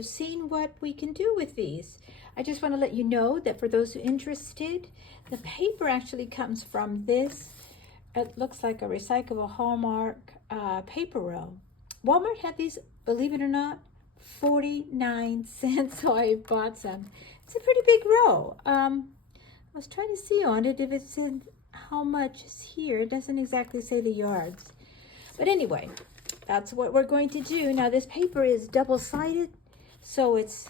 of seen what we can do with these. I just want to let you know that for those who are interested, the paper actually comes from this. It looks like a recyclable Hallmark paper roll. Walmart had these, believe it or not, 49 cents, so I bought some. It's a pretty big roll. I was trying to see on it if it said how much is here. It doesn't exactly say the yards. But anyway, that's what we're going to do. Now this paper is double-sided, so it's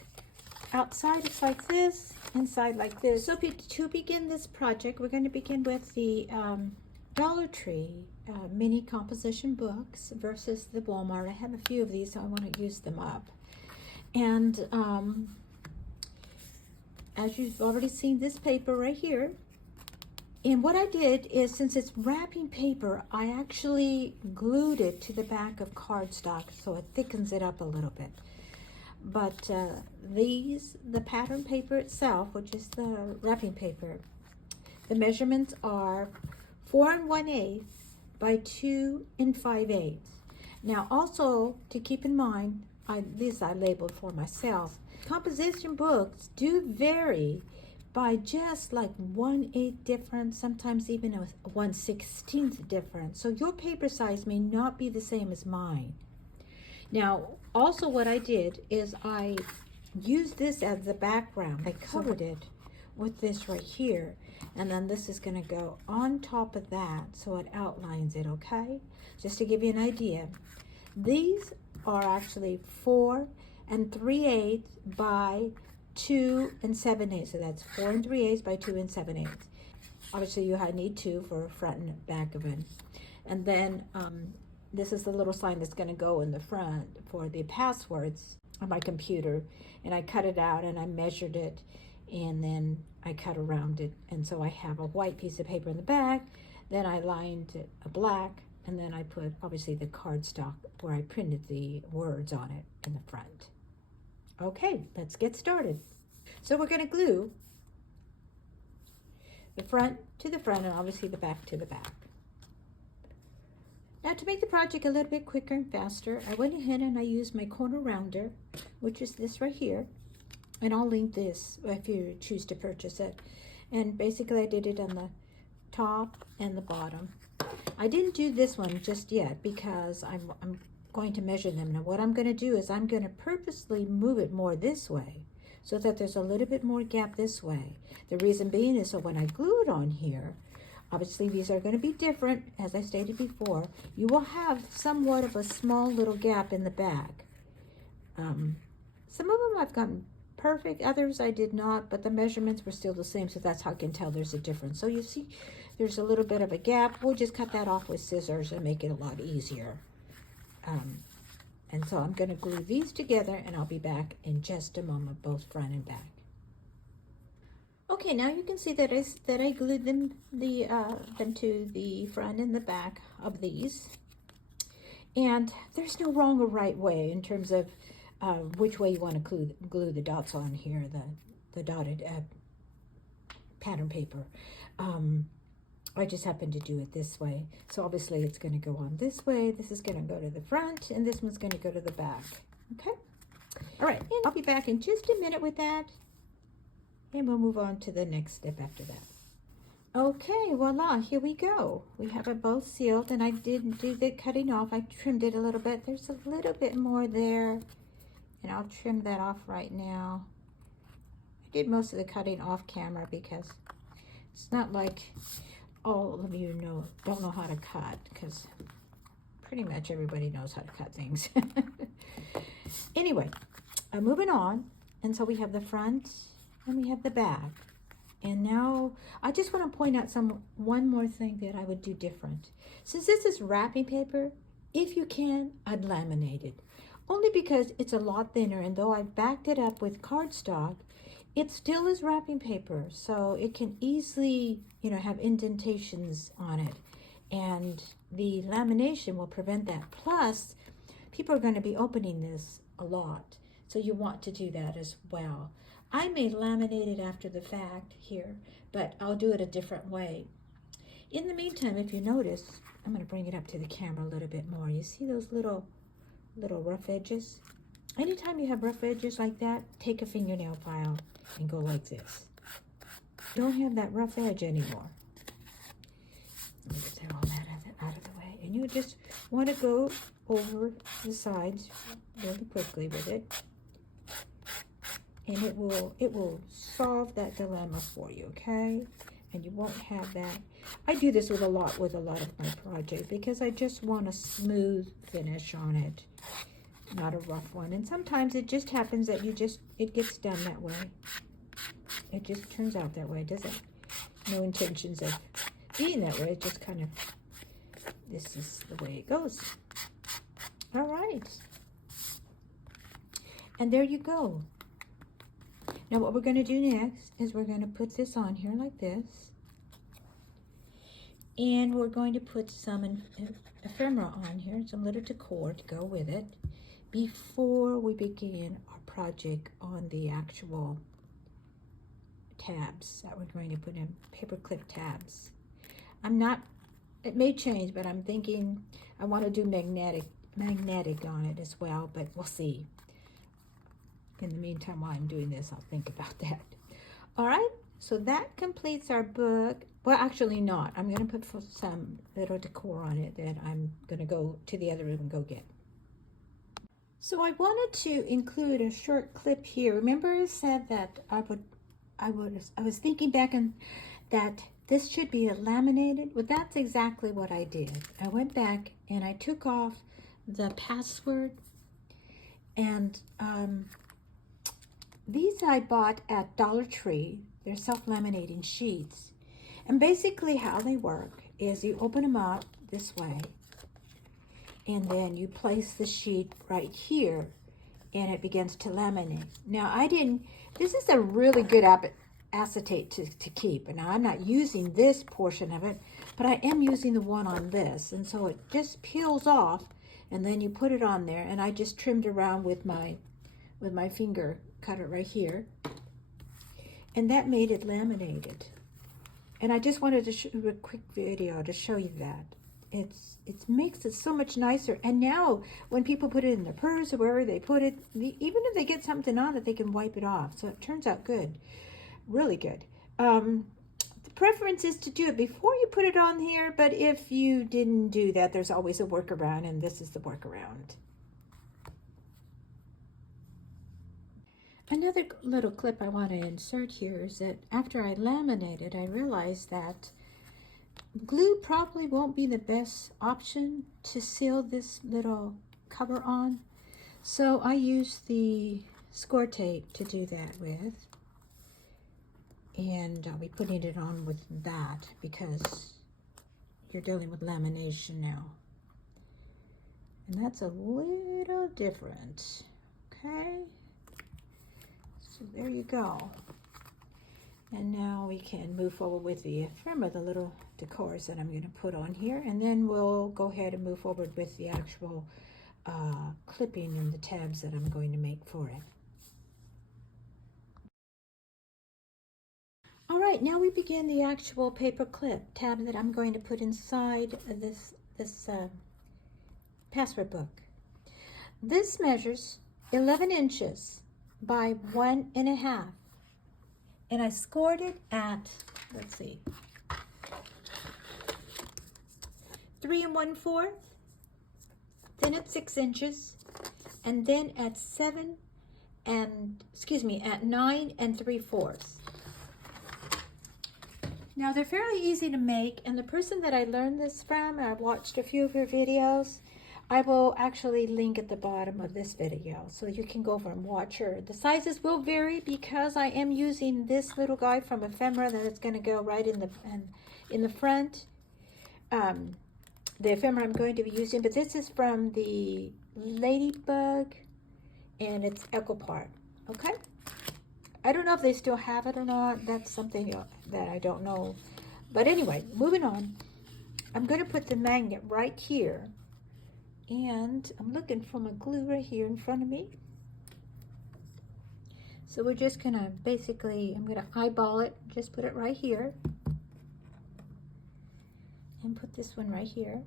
outside it's like this, inside like this. So to begin this project, we're going to begin with the Dollar Tree mini composition books versus the Walmart. I have a few of these, so I want to use them up. And as you've already seen, this paper right here. And what I did is, since it's wrapping paper, I actually glued it to the back of cardstock so it thickens it up a little bit. But the pattern paper itself, which is the wrapping paper, the measurements are 4 1/8 by 2 5/8. Now also to keep in mind, these I labeled for myself. Composition books do vary by just like 1/8 difference, sometimes even a 1/16 difference. So your paper size may not be the same as mine. Now, also what I did is I used this as the background. I covered it with this right here. And then this is going to go on top of that so it outlines it, okay? Just to give you an idea. These are actually 4 3/8 by 2 7/8. So that's 4 3/8 by 2 7/8. Obviously you need 2 for front and back of it. And then this is the little sign that's going to go in the front for the passwords on my computer. And I cut it out and I measured it, and then I cut around it. And so I have a white piece of paper in the back, then I lined it a black, and then I put obviously the cardstock where I printed the words on it in the front. Okay, let's get started. So we're going to glue the front to the front and obviously the back to the back. Now to make the project a little bit quicker and faster, I went ahead and I used my corner rounder, which is this right here. And I'll link this if you choose to purchase it. And basically I did it on the top and the bottom. I didn't do this one just yet because I'm going to measure them. Now what I'm going to do is I'm going to purposely move it more this way so that there's a little bit more gap this way. The reason being is so when I glue it on here, obviously these are going to be different, as I stated before. You will have somewhat of a small little gap in the back. Some of them I've gotten perfect, others I did not, but the measurements were still the same, so that's how I can tell there's a difference. So you see there's a little bit of a gap. We'll just cut that off with scissors and make it a lot easier. And so I'm going to glue these together, and I'll be back in just a moment, both front and back. Okay, now you can see that I glued them to the front and the back of these. And there's no wrong or right way in terms of which way you want to glue the dots on here, the dotted pattern paper. I just happen to do it this way. So obviously it's going to go on this way. This is going to go to the front, and this one's going to go to the back. Okay? All right, and I'll be back in just a minute with that. And we'll move on to the next step after that. Okay, voila, here we go. We have it both sealed, and I didn't do the cutting off. I trimmed it a little bit. There's a little bit more there, and I'll trim that off right now. I did most of the cutting off camera because it's not like all of you don't know how to cut, because pretty much everybody knows how to cut things. Anyway, moving on, and so we have the front and we have the back. And now I just want to point out one more thing that I would do different. Since this is wrapping paper, if you can, I'd laminate it. Only because it's a lot thinner, and though I've backed it up with cardstock, it still is wrapping paper, so it can easily, have indentations on it. And the lamination will prevent that. Plus, people are going to be opening this a lot, so you want to do that as well. I may laminate it after the fact here, but I'll do it a different way. In the meantime, if you notice, I'm going to bring it up to the camera a little bit more. You see those little rough edges? anytime you have rough edges like that, take a fingernail file and go like this. Don't have that rough edge anymore. Let me get all that out of the way. And you just want to go over the sides really quickly with it. And it will solve that dilemma for you, okay? And you won't have that. I do this with a lot of my project because I just want a smooth finish on it, not a rough one. And sometimes it just happens that it gets done that way. It just turns out that way, doesn't it? No intentions of being that way. It just kind of, this is the way it goes. All right. And there you go. Now what we're going to do next is we're going to put this on here like this. And we're going to put some ephemera on here, some little decor to go with it before we begin our project on the actual tabs that we're going to put in, paperclip tabs. It may change, but I'm thinking I want to do magnetic on it as well, but we'll see. In the meantime, while I'm doing this, I'll think about that. All right, so that completes our book. Well, actually not. I'm going to put some little decor on it that I'm going to go to the other room and go get. So I wanted to include a short clip here. Remember I said that I was thinking back and that this should be a laminated. Well, that's exactly what I did. I went back and I took off the password, and these I bought at Dollar Tree. They're self-laminating sheets. And basically how they work is you open them up this way, and then you place the sheet right here, and it begins to laminate. Now this is a really good acetate to keep. And now I'm not using this portion of it, but I am using the one on this. And so it just peels off, and then you put it on there, and I just trimmed around with my finger cutter right here, and that made it laminated. And I just wanted to show you a quick video to show you that. It makes it so much nicer. And now when people put it in their purse or wherever they put it, even if they get something on it, they can wipe it off. So it turns out good, really good. The preference is to do it before you put it on here, but if you didn't do that, there's always a workaround, and this is the workaround. Another little clip I want to insert here is that after I laminated, I realized that glue probably won't be the best option to seal this little cover on. So I used the score tape to do that with. And I'll be putting it on with that because you're dealing with lamination now. And that's a little different, okay? So there you go. And now we can move forward with the ephemera, the little decors that I'm going to put on here. And then we'll go ahead and move forward with the actual clipping and the tabs that I'm going to make for it. All right, now we begin the actual paper clip tab that I'm going to put inside this password book. This measures 11 inches by 1.5, and I scored it at, let's see, 3 1/4, then at 6 inches, and then at 9 3/4. Now they're fairly easy to make, and the person that I learned this from, I've watched a few of her videos. I will actually link at the bottom of this video so you can go over and watch her. The sizes will vary because I am using this little guy from Ephemera that is going to go right in the front. The ephemera I'm going to be using, but this is from the Ladybug, and it's Echo Part. Okay. I don't know if they still have it or not. That's something that I don't know. But anyway, moving on. I'm going to put the magnet right here. And I'm looking for my glue right here in front of me. So we're just going to basically, I'm going to eyeball it. Just put it right here. And put this one right here.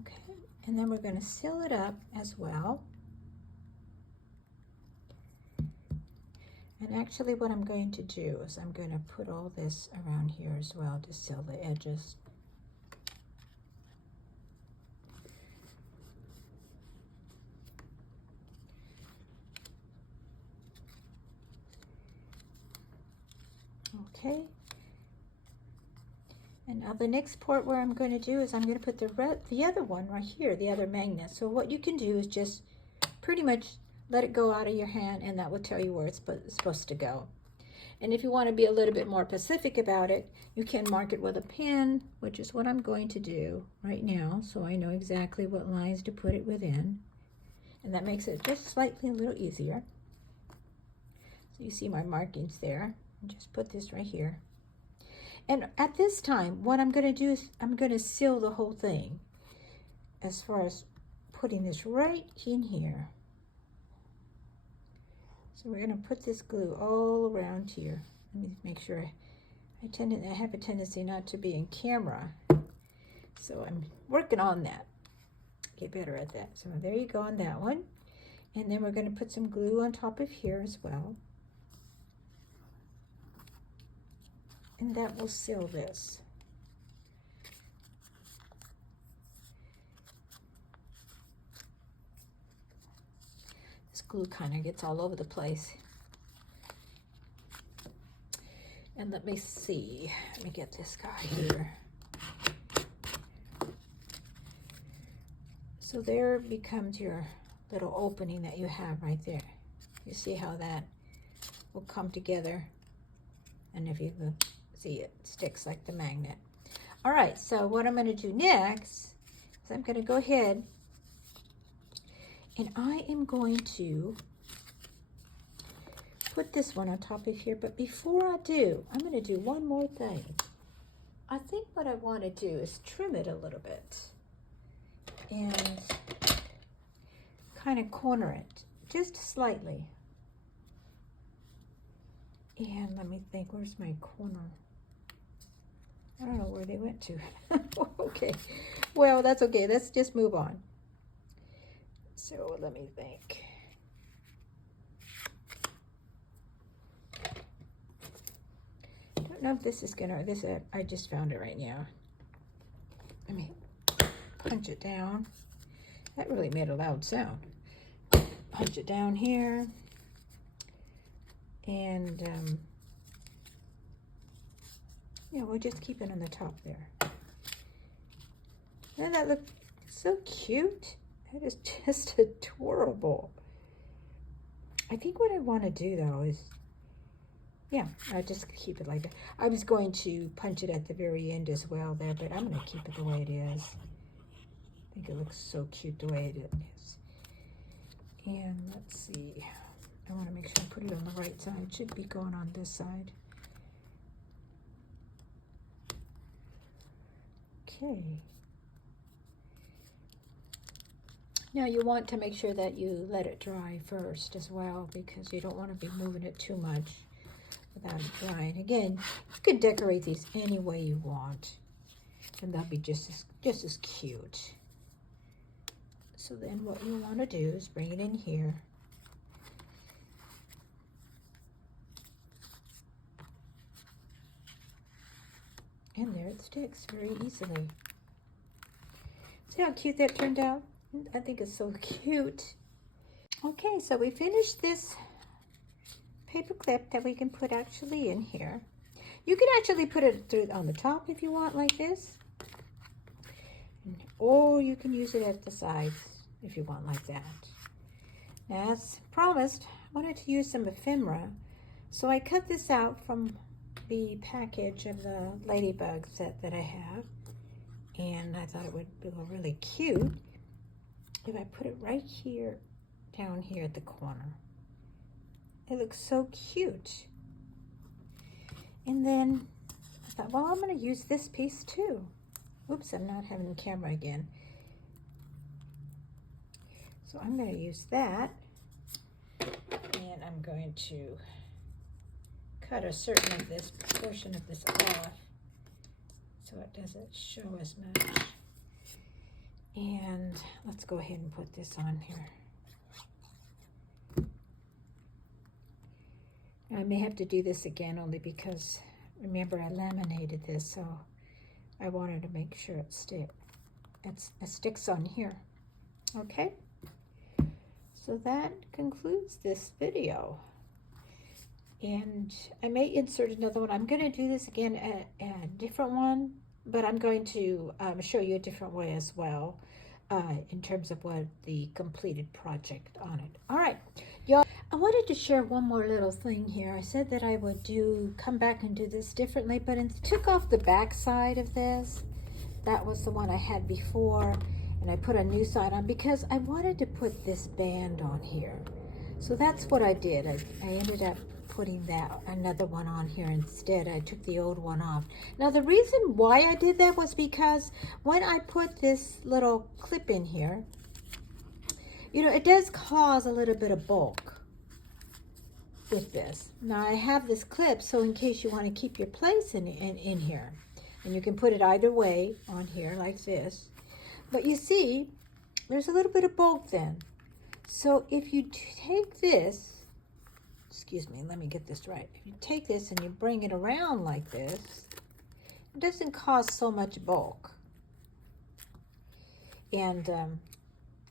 Okay. And then we're going to seal it up as well. And actually what I'm going to do is I'm going to put all this around here as well to seal the edges. Okay. And now the next part where I'm going to do is I'm going to put the other one right here, the other magnet. So what you can do is just pretty much let it go out of your hand, and that will tell you where it's supposed to go. And if you want to be a little bit more specific about it, you can mark it with a pen, which is what I'm going to do right now, so I know exactly what lines to put it within. And that makes it just slightly a little easier. So you see my markings there. Just put this right here. And at this time, what I'm going to do is I'm going to seal the whole thing as far as putting this right in here. So we're going to put this glue all around here. Let me make sure. I have a tendency not to be in camera, so I'm working on that. Get better at that. So there you go on that one. And then we're going to put some glue on top of here as well. And that will seal this. This glue kind of gets all over the place. And let me see. Let me get this guy here. So there becomes your little opening that you have right there. You see how that will come together. And if you look, see, it sticks like the magnet. All right, so what I'm going to do next is I'm going to go ahead and I am going to put this one on top of here. But before I do, I'm going to do one more thing. I think what I want to do is trim it a little bit and kind of corner it just slightly. And let me think, where's my corner? I don't know where they went to. Okay, well, that's okay. Let's just move on. So let me think. I don't know if this is gonna, I just found it right now. Let me punch it down. That really made a loud sound. Punch it down here. And yeah, we'll just keep it on the top there. Doesn't that look so cute? That is just adorable. I think what I want to do though is, yeah, I'll just keep it like that. I was going to punch it at the very end as well there, but I'm going to keep it the way it is. I think it looks so cute the way it is. And let's see. I want to make sure I put it on the right side. It should be going on this side. Okay. Now you want to make sure that you let it dry first as well, because you don't want to be moving it too much without it drying. Again, you can decorate these any way you want, and they'll be just as cute. So then what you want to do is bring it in here. And there it sticks very easily. See how cute that turned out? I think it's so cute. Okay, so we finished this paper clip that we can put actually in here. You can actually put it through on the top if you want, like this. Or you can use it at the sides if you want, like that. Now, as promised, I wanted to use some ephemera. So I cut this out from the package of the ladybug set that I have, and I thought it would be really cute if I put it right here, down here at the corner. It looks so cute. And then I thought, well, I'm going to use this piece too. Oops, I'm not having the camera again. So I'm going to use that, and I'm going to cut a certain of this portion of this off so it doesn't show as much. And let's go ahead and put this on here. I may have to do this again only because, remember, I laminated this, so I wanted to make sure it sticks on here. Okay, so that concludes this video. And I may insert another one. I'm going to do this again a different one, but I'm going to show you a different way as well in terms of what the completed project on it. All right, y'all. I wanted to share one more little thing here. I said that I would come back and do this differently, but I took off the back side of this. That was the one I had before, and I put a new side on because I wanted to put this band on here. So that's what I did. I ended up putting another one on here instead. I took the old one off. Now the reason why I did that was because when I put this little clip in here, you know, it does cause a little bit of bulk with this. Now I have this clip so in case you want to keep your place in here, and you can put it either way on here like this. But you see, there's a little bit of bulk then. So if you take this, excuse me, let me get this right. If you take this and you bring it around like this, it doesn't cause so much bulk. And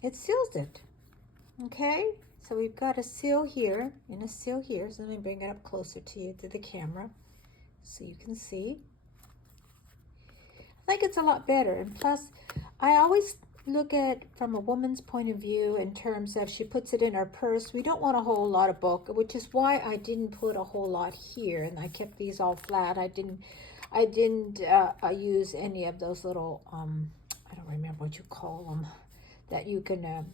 it seals it. Okay? So we've got a seal here and a seal here. So let me bring it up closer to you, to the camera, so you can see. I think it's a lot better. And plus, I always look at from a woman's point of view in terms of she puts it in her purse. We don't want a whole lot of bulk, which is why I didn't put a whole lot here, and I kept these all flat. I didn't use any of those little I don't remember what you call them, that you can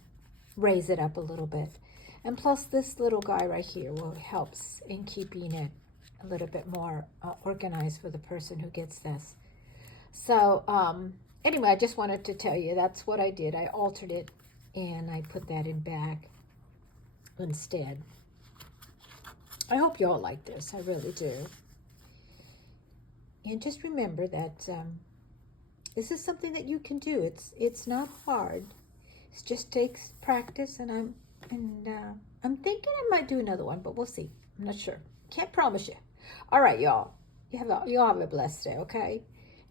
raise it up a little bit. And plus this little guy right here helps in keeping it a little bit more organized for the person who gets this. So anyway, I just wanted to tell you that's what I did. I altered it and I put that in back instead. I hope you all like this. I really do. And just remember that this is something that you can do. It's not hard. It just takes practice, and I'm thinking I might do another one, but we'll see. I'm not sure. Can't promise you. All right, y'all. You all have a blessed day, okay?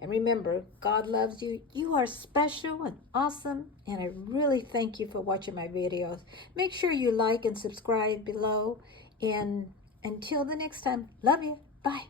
And remember, God loves you. You are special and awesome, and I really thank you for watching my videos. Make sure you like and subscribe below, and until the next time, love you. Bye.